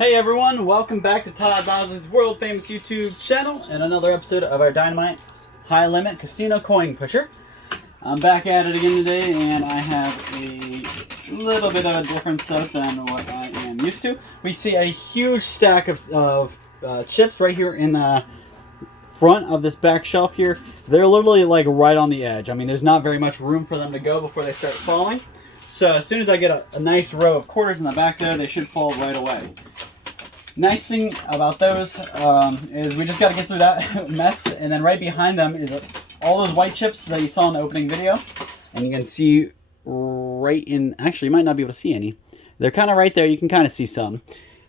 Hey everyone, welcome back to Todd Bosley's world famous YouTube channel and another episode of our Dynamite High Limit Casino Coin Pusher. I'm back at it again today and I have a little bit of a different setup than what I am used to. We see a huge stack of chips right here in the front of this back shelf here. They're literally like right on the edge. I mean, there's not very much room for them to go before they start falling. So as soon as I get a nice row of quarters in the back there, they should fall right away. Nice thing about those is we just got to get through that mess, and then right behind them is all those white chips that you saw in the opening video. And you can see right in, actually you might not be able to see any. They're kind of right there, you can kind of see some.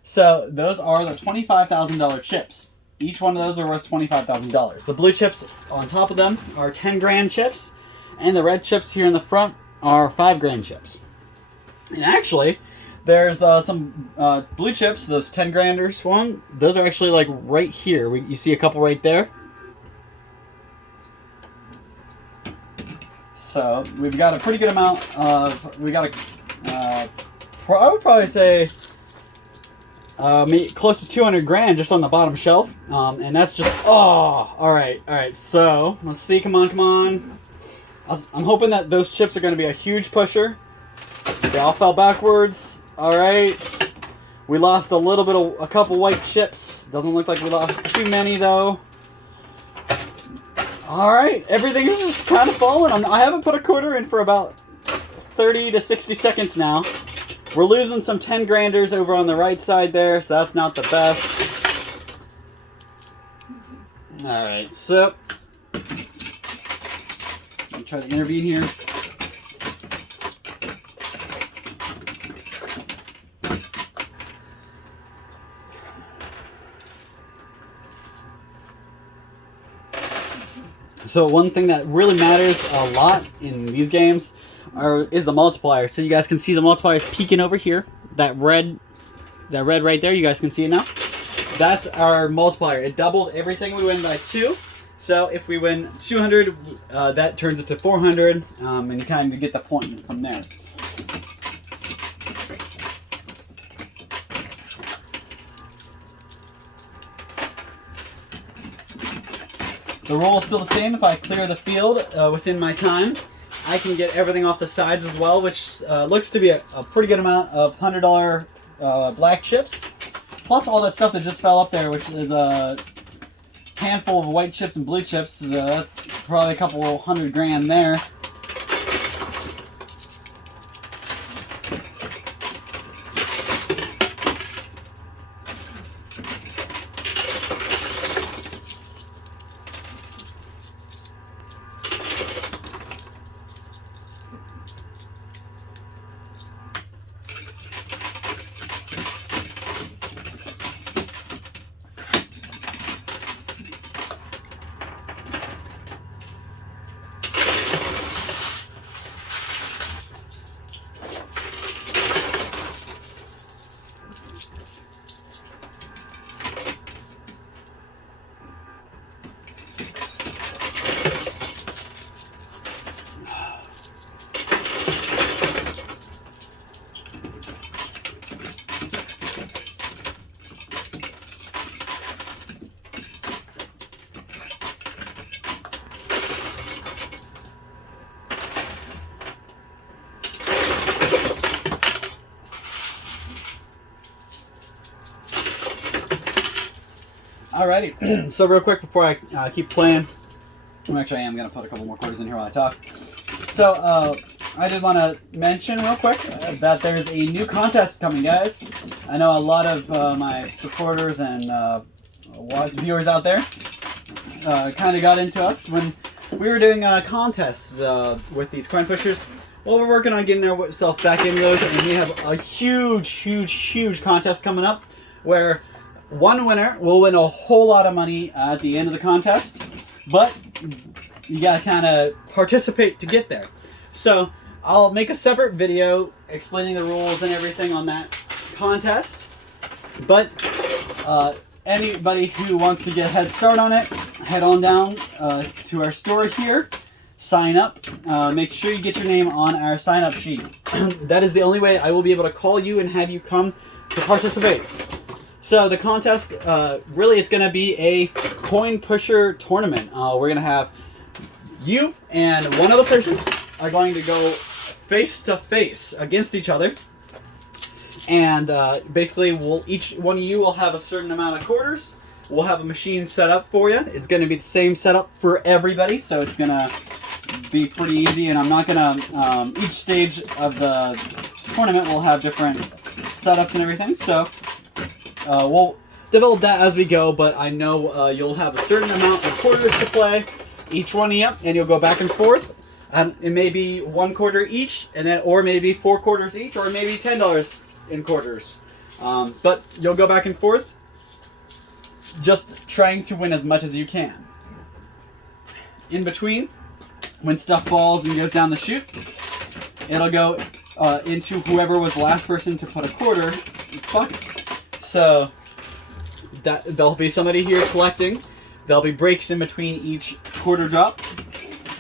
So those are the $25,000 chips. Each one of those are worth $25,000. The blue chips on top of them are 10 grand chips, and the red chips here in the front are 5 grand chips. And actually, there's some blue chips, those 10 granders one. Those are actually like right here. You see a couple right there. So we've got a pretty good amount of. I would probably say close to 200 grand just on the bottom shelf, and that's just all right. So let's see. Come on. I'm hoping that those chips are going to be a huge pusher. They all fell backwards. All right, we lost a couple white chips. Doesn't look like we lost too many though. All right, everything is just kind of falling. I haven't put a quarter in for about 30 to 60 seconds now. We're losing some 10 granders over on the right side there, so that's not the best. All right, so let me try to intervene here. So one thing that really matters a lot in these games is the multiplier. So you guys can see the multiplier is peeking over here. That red right there, you guys can see it now. That's our multiplier. It doubles everything we win by 2. So if we win 200, that turns it to 400, and you kind of get the point from there. The rule is still the same. If I clear the field within my time, I can get everything off the sides as well, which looks to be a pretty good amount of $100 black chips, plus all that stuff that just fell up there, which is a handful of white chips and blue chips. That's probably a couple $100 grand there. Alrighty, so real quick before I keep playing, actually I am going to put a couple more quarters in here while I talk. So I did want to mention real quick that there's a new contest coming, guys. I know a lot of my supporters and viewers out there kind of got into us when we were doing contests with these coin pushers. Well, we're working on getting ourselves back into those, and we have a huge contest coming up where one winner will win a whole lot of money at the end of the contest, but you gotta kind of participate to get there. So I'll make a separate video explaining the rules and everything on that contest, but anybody who wants to get a head start on it, head on down to our store here, sign up, make sure you get your name on our sign up sheet. That is the only way I will be able to call you and have you come to participate. So the contest, really, it's going to be a coin pusher tournament. We're going to have you and one other person are going to go face to face against each other. And basically, each one of you will have a certain amount of quarters. We'll have a machine set up for you. It's going to be the same setup for everybody, so it's going to be pretty easy. And I'm not going to, each stage of the tournament will have different setups and everything. So we'll develop that as we go, but I know you'll have a certain amount of quarters to play, each one of you, and you'll go back and forth. It may be 1 quarter each, and then, or maybe 4 quarters each, or maybe $10 in quarters. But you'll go back and forth, just trying to win as much as you can. In between, when stuff falls and goes down the chute, it'll go into whoever was the last person to put a quarter in his bucket. So there'll be somebody here collecting. There'll be breaks in between each quarter drop,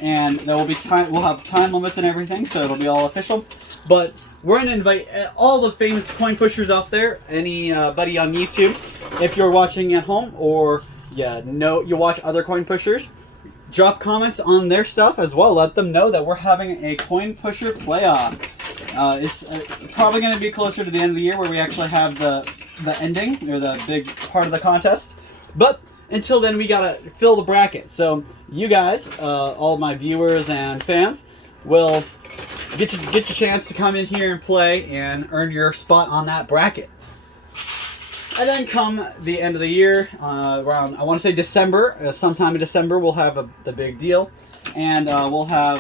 and there will be time. We'll have time limits and everything, so it'll be all official. But we're going to invite all the famous coin pushers out there, anybody on YouTube. If you're watching at home or you watch other coin pushers, drop comments on their stuff as well. Let them know that we're having a coin pusher playoff. It's probably going to be closer to the end of the year where we actually have the ending, or the big part of the contest. But until then, we got to fill the bracket. So you guys, all my viewers and fans, will get your chance to come in here and play and earn your spot on that bracket. And then come the end of the year, around, I want to say December, sometime in December, we'll have the big deal. And we'll have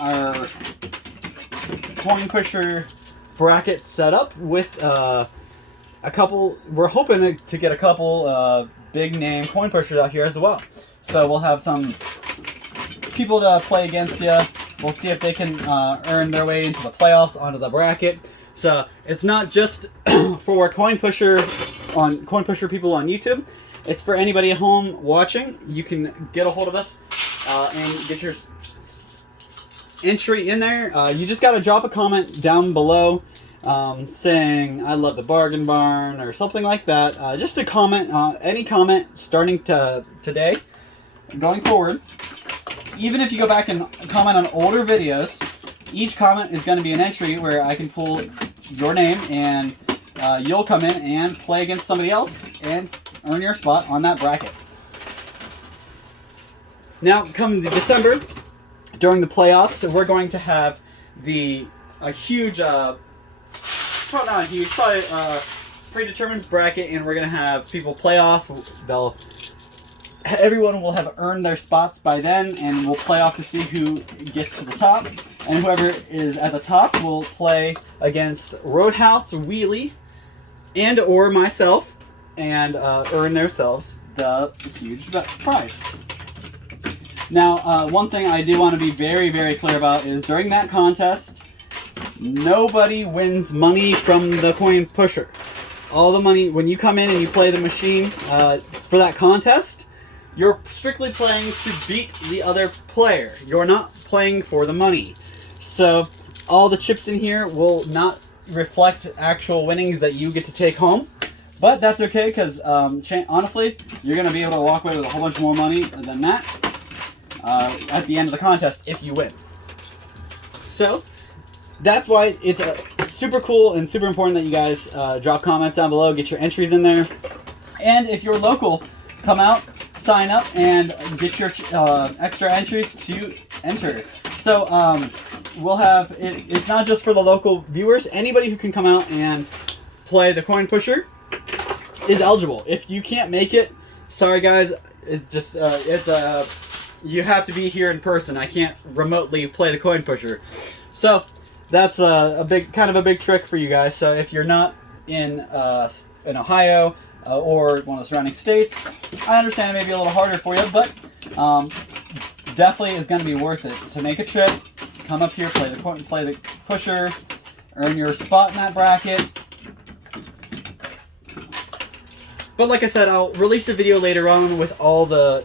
our coin pusher bracket set up with a couple, we're hoping to get a couple big name coin pushers out here as well. So we'll have some people to play against you. We'll see if they can earn their way into the playoffs, onto the bracket. So it's not just for coin pusher people on YouTube. It's for anybody at home watching. You can get a hold of us and get your entry in there. You just got to drop a comment down below saying I love the Bargain Barn or something like that. Just a comment, any comment starting today, going forward. Even if you go back and comment on older videos, each comment is going to be an entry where I can pull your name, and you'll come in and play against somebody else and earn your spot on that bracket. Now, come December, during the playoffs, we're going to have a huge, probably not huge, probably predetermined bracket, and we're going to have people play off. Everyone will have earned their spots by then, and we'll play off to see who gets to the top. And whoever is at the top will play against Roadhouse, Wheelie, and or myself, and earn themselves the huge prize. Now, one thing I do want to be very, very clear about is during that contest, nobody wins money from the coin pusher. All the money, when you come in and you play the machine for that contest, you're strictly playing to beat the other player. You're not playing for the money. So all the chips in here will not reflect actual winnings that you get to take home. But that's okay, because honestly, you're going to be able to walk away with a whole bunch more money than that at the end of the contest if you win. So that's why it's super cool and super important that you guys drop comments down below, get your entries in there. And if you're local, come out, sign up, and get your extra entries to enter. So we'll have, it's not just for the local viewers. Anybody who can come out and play the coin pusher is eligible. If you can't make it, sorry guys, it just you have to be here in person. I can't remotely play the coin pusher. So that's a big trick for you guys. So if you're not in Ohio or one of the surrounding states, I understand it may be a little harder for you, but definitely it's going to be worth it to make a trip. Come up here, play the pusher, earn your spot in that bracket. But like I said, I'll release a video later on with all the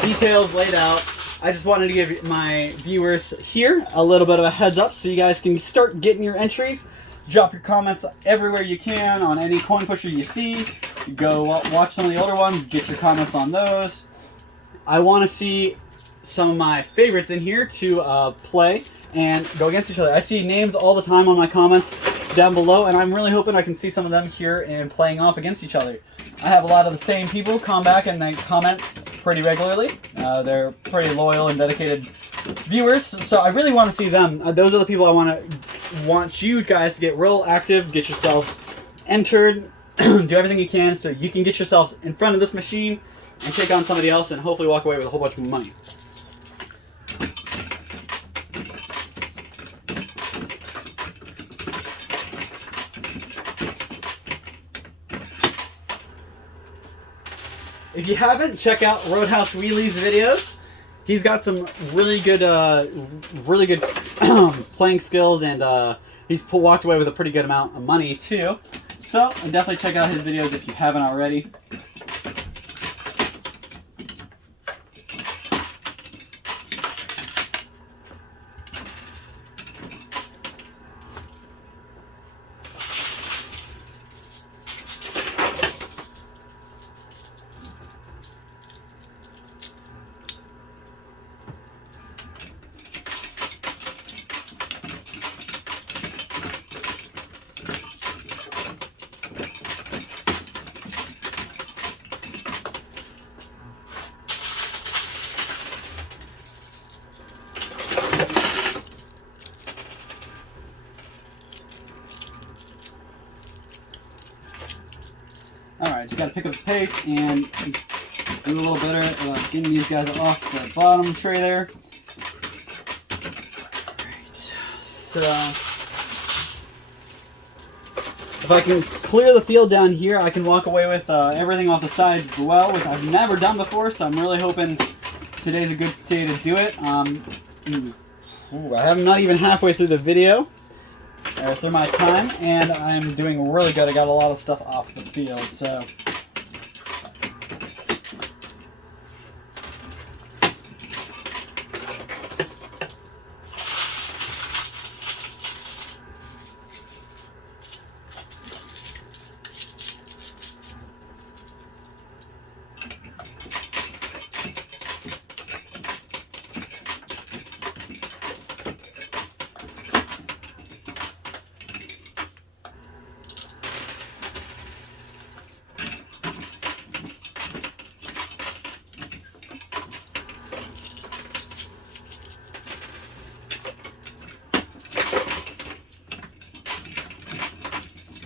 details laid out. I just wanted to give my viewers here a little bit of a heads up so you guys can start getting your entries. Drop your comments everywhere you can on any coin pusher you see. Go watch some of the older ones, get your comments on those. I want to see some of my favorites in here to play and go against each other. I see names all the time on my comments down below, and I'm really hoping I can see some of them here and playing off against each other. I have a lot of the same people come back and they comment pretty regularly. They're pretty loyal and dedicated viewers, so I really want to see them. Those are the people I want you guys to get real active, get yourselves entered, do everything you can so you can get yourselves in front of this machine and take on somebody else and hopefully walk away with a whole bunch of money. If you haven't, check out Roadhouse Wheelie's videos. He's got some really good playing skills, and he's walked away with a pretty good amount of money too. So definitely check out his videos if you haven't already. Alright, just got to pick up the pace and do a little better getting these guys off the bottom tray there. Alright, so if I can clear the field down here, I can walk away with everything off the sides as well, which I've never done before, so I'm really hoping today's a good day to do it. I'm not even halfway through the video. Through my time, and I'm doing really good. I got a lot of stuff off the field, so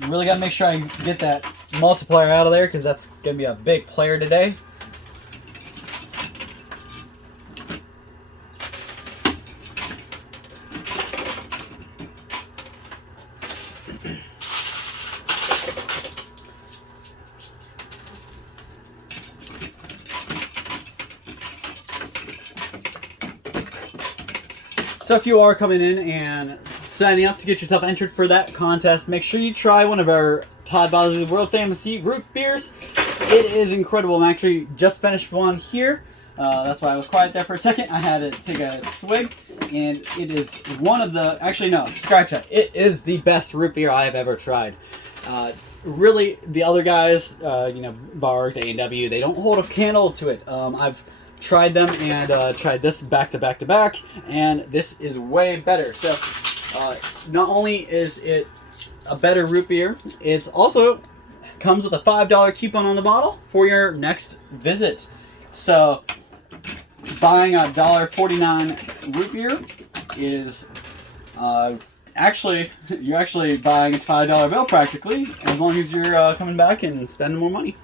really got to make sure I get that multiplier out of there because that's going to be a big player today. So if you are coming in and signing up to get yourself entered for that contest, make sure you try one of our Todd Bosley's world famous root beers. It is incredible. I'm actually just finished one here. That's why I was quiet there for a second. I had to take a swig, and it is one of the, actually no, scratch that. It is the best root beer I have ever tried. Really, the other guys, you know, Bars, A&W, they don't hold a candle to it. I've tried them and tried this back to back to back, and this is way better. So not only is it a better root beer, it's also comes with a $5 coupon on the bottle for your next visit. So buying a $1.49 root beer is actually, you're actually buying a $5 bill practically, as long as you're coming back and spending more money.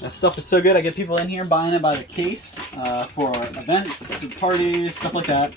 That stuff is so good. I get people in here buying it by the case for events, parties, stuff like that.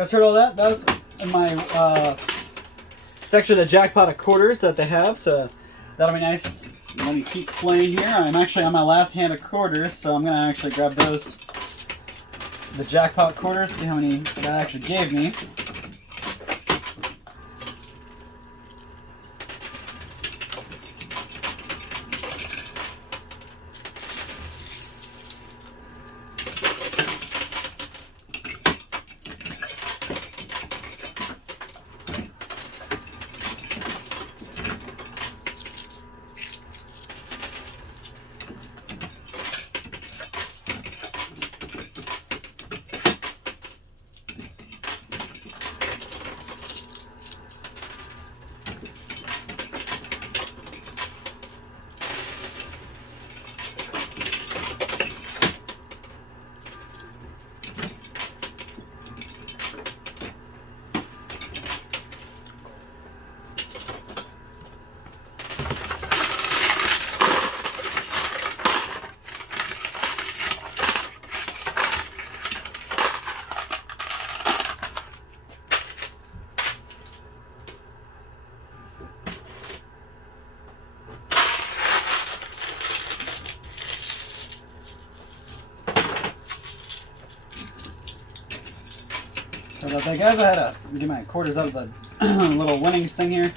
guys heard all that? That's my, it's actually the jackpot of quarters that they have, so that'll be nice. Let me keep playing here. I'm actually on my last hand of quarters, so I'm going to actually grab those, the jackpot quarters, see how many that actually gave me. Sorry about that, guys. I had to get my quarters out of the little winnings thing here.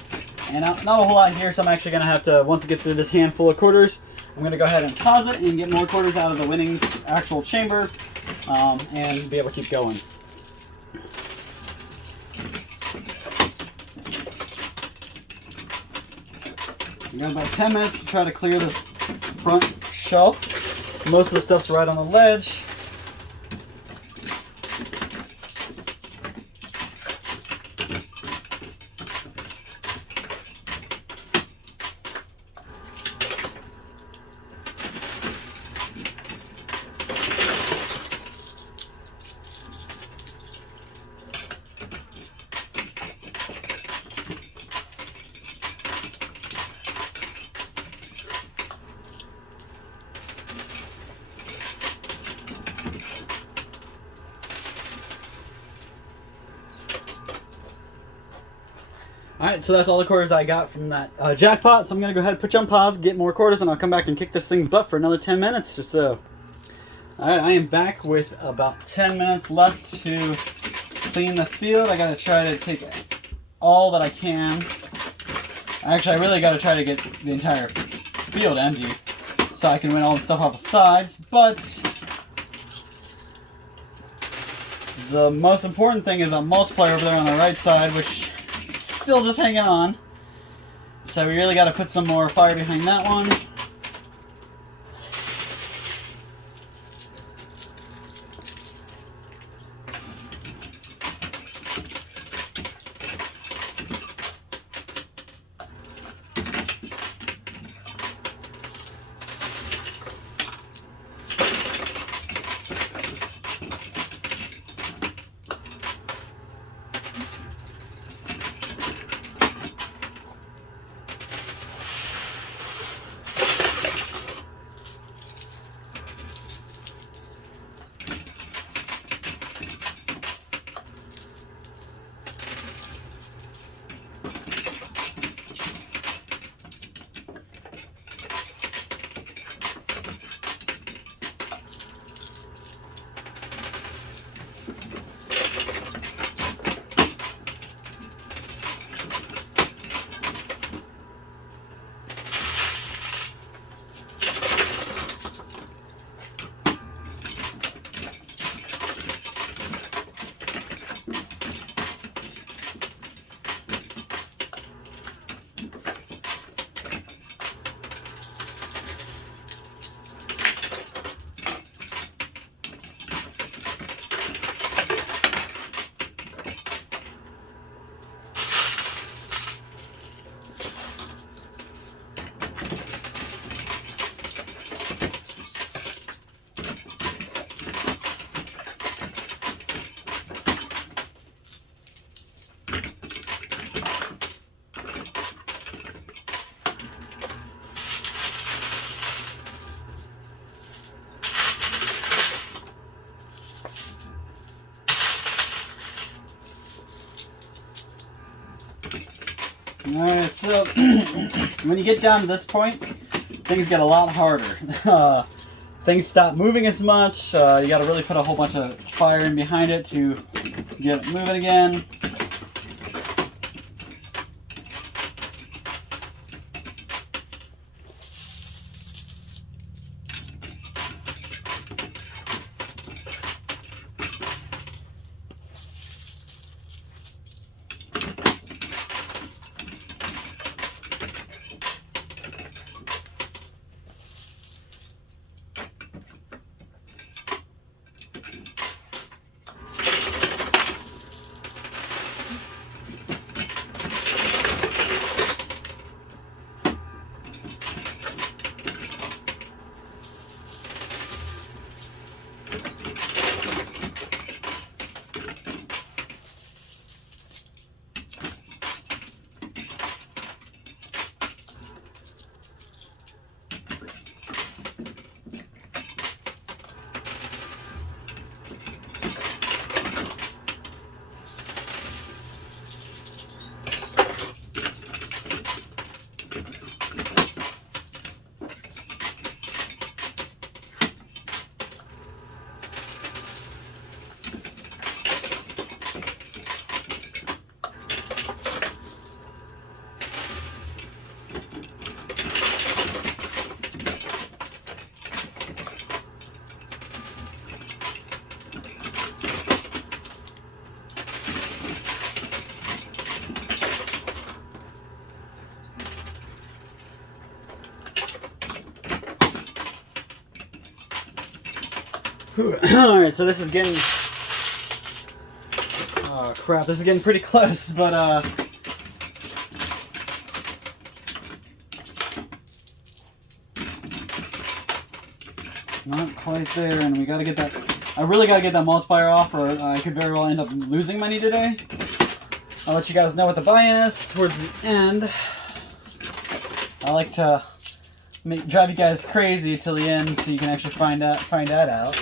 And not a whole lot here, so I'm actually going to have to, once I get through this handful of quarters, I'm going to go ahead and pause it and get more quarters out of the winnings actual chamber and be able to keep going. We got about 10 minutes to try to clear this front shelf. Most of the stuff's right on the ledge. Alright, so that's all the quarters I got from that jackpot, so I'm going to go ahead and put you on pause, get more quarters, and I'll come back and kick this thing's butt for another 10 minutes or so. Alright, I am back with about 10 minutes left to clean the field. I got to try to take all that I can. Actually, I really got to try to get the entire field empty so I can win all the stuff off the sides, but the most important thing is a multiplier over there on the right side, which still just hanging on. So we really got to put some more fire behind that one. Alright, so when you get down to this point, things get a lot harder. Things stop moving as much. You got to really put a whole bunch of fire in behind it to get it moving again. Alright, so this is getting... Oh crap, this is getting pretty close, but it's not quite there, and we gotta get that... I really gotta get that multiplier off, or I could very well end up losing money today. I'll let you guys know what the buy-in is towards the end. I like to drive you guys crazy till the end so you can actually find that out.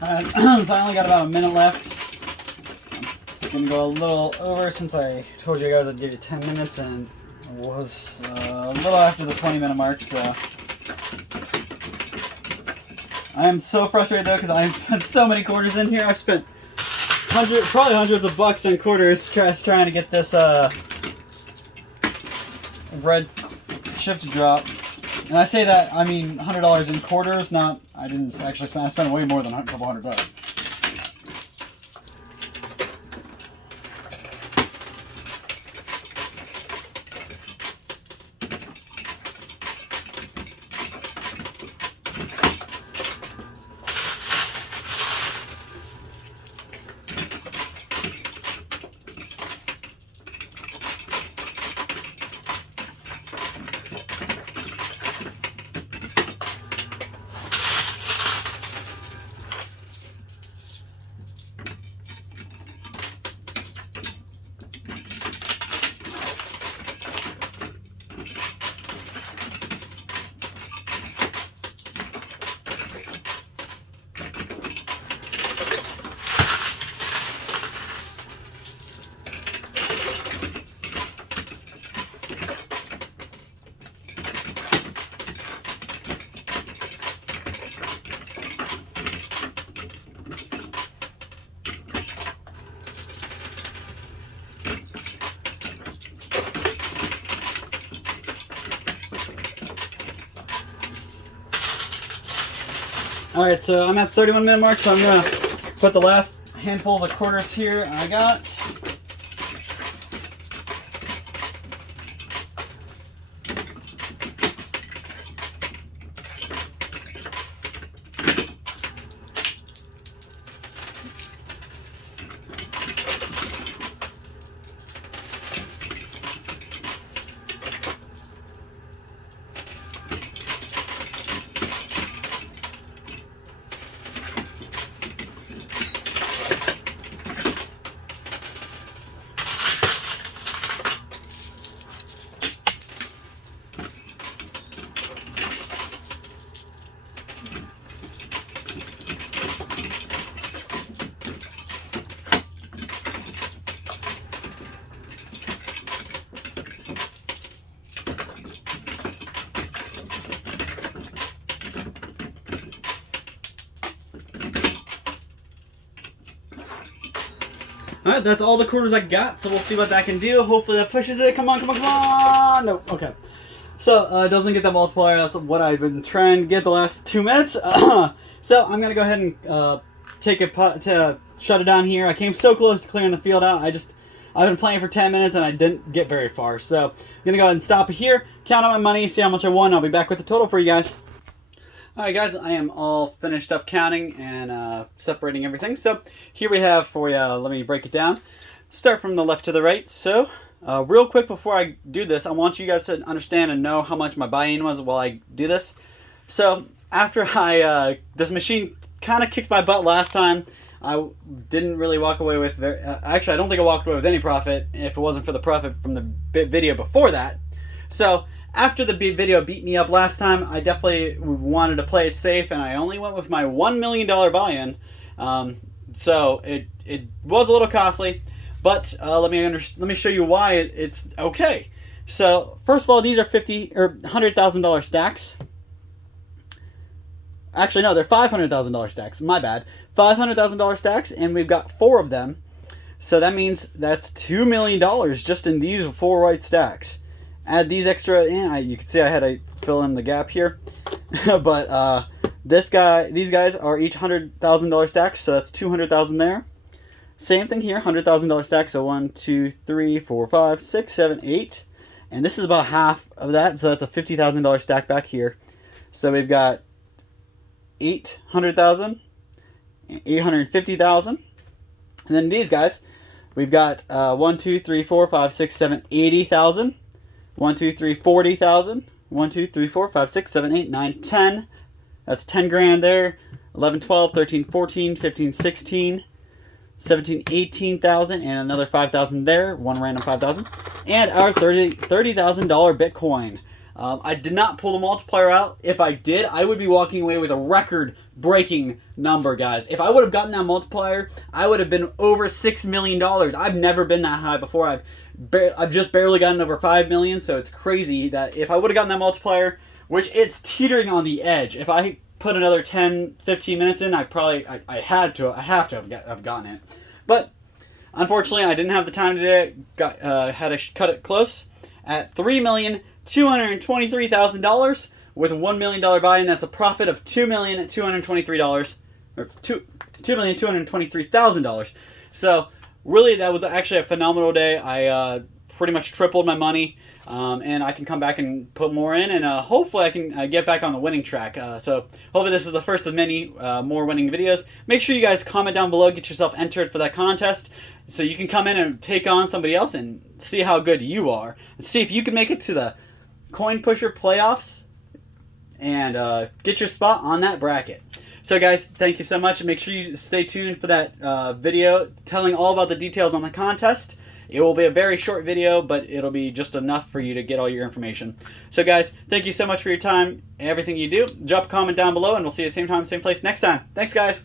So I only got about a minute left. I'm gonna go a little over since I told you guys I'd give you 10 minutes and it was a little after the 20-minute mark, so. I am so frustrated though because I've put so many quarters in here. I've spent probably hundreds of bucks in quarters trying to get this red chip to drop. And I say that, I mean $100 in quarters, not, I didn't actually spend, I spent way more than a couple $100. Alright, so I'm at 31-minute mark, so I'm going to put the last handfuls of quarters here I got. Alright, that's all the quarters I got, so we'll see what that can do. Hopefully that pushes it. Come on, come on, come on! No, okay. So, it doesn't get that multiplier. That's what I've been trying to get the last 2 minutes. So, I'm going to go ahead and take a pot to shut it down here. I came so close to clearing the field out. I've been playing for 10 minutes and I didn't get very far. So, I'm going to go ahead and stop it here, count out my money, see how much I won. I'll be back with the total for you guys. Alright guys, I am all finished up counting and separating everything. So here we have for you, let me break it down. Start from the left to the right. So real quick before I do this, I want you guys to understand and know how much my buy-in was while I do this. So after this machine kind of kicked my butt last time, I didn't really walk away with, actually I don't think I walked away with any profit if it wasn't for the profit from the video before that. So after the video beat me up last time, I definitely wanted to play it safe, and I only went with my $1 million buy-in. So it was a little costly, but let me show you why it's okay. So first of all, these are $100,000 stacks. Actually, no, they're $500,000 stacks. My bad. $500,000 stacks, and we've got 4 of them. So that means that's $2 million just in these 4 white stacks. Add these extra in. You can see I had to fill in the gap here. But these guys are each $100,000 stacks, so that's $200,000 there. Same thing here, $100,000 stacks. So 1, 2, 3, 4, 5, 6, 7, 8. And this is about half of that, so that's a $50,000 stack back here. So we've got 800,000, 850,000. And then these guys, we've got 1, 2, 3, 4, 5, 6, 7, 80,000. 1, 2, 3, 40,000. 1, 2, 3, 4, 5, 6, 7, 8, 9, 10. That's 10 grand there. 11, 12, 13, 14, 15, 16, 17, 18,000, and another 5,000 there. One random 5,000. And our $30,000 Bitcoin. I did not pull the multiplier out. If I did, I would be walking away with a record-breaking number, guys. If I would have gotten that multiplier, I would have been over $6 million. I've never been that high before. I've just barely gotten over 5 million, so it's crazy that if I would have gotten that multiplier, which it's teetering on the edge. If I put another 10, 15 minutes in, I have to have gotten it. But unfortunately, I didn't have the time today. Had to cut it close at $3,223,000 with a $1 million buy-in. That's a profit of $2,223 or $2,223,000. So really, that was actually a phenomenal day. I pretty much tripled my money, and I can come back and put more in, and hopefully I can get back on the winning track. So hopefully this is the first of many more winning videos. Make sure you guys comment down below, get yourself entered for that contest, so you can come in and take on somebody else and see how good you are, and see if you can make it to the Coin Pusher playoffs and get your spot on that bracket. So guys, thank you so much. Make sure you stay tuned for that video telling all about the details on the contest. It will be a very short video, but it'll be just enough for you to get all your information. So guys, thank you so much for your time and everything you do. Drop a comment down below, and we'll see you same time, same place next time. Thanks, guys.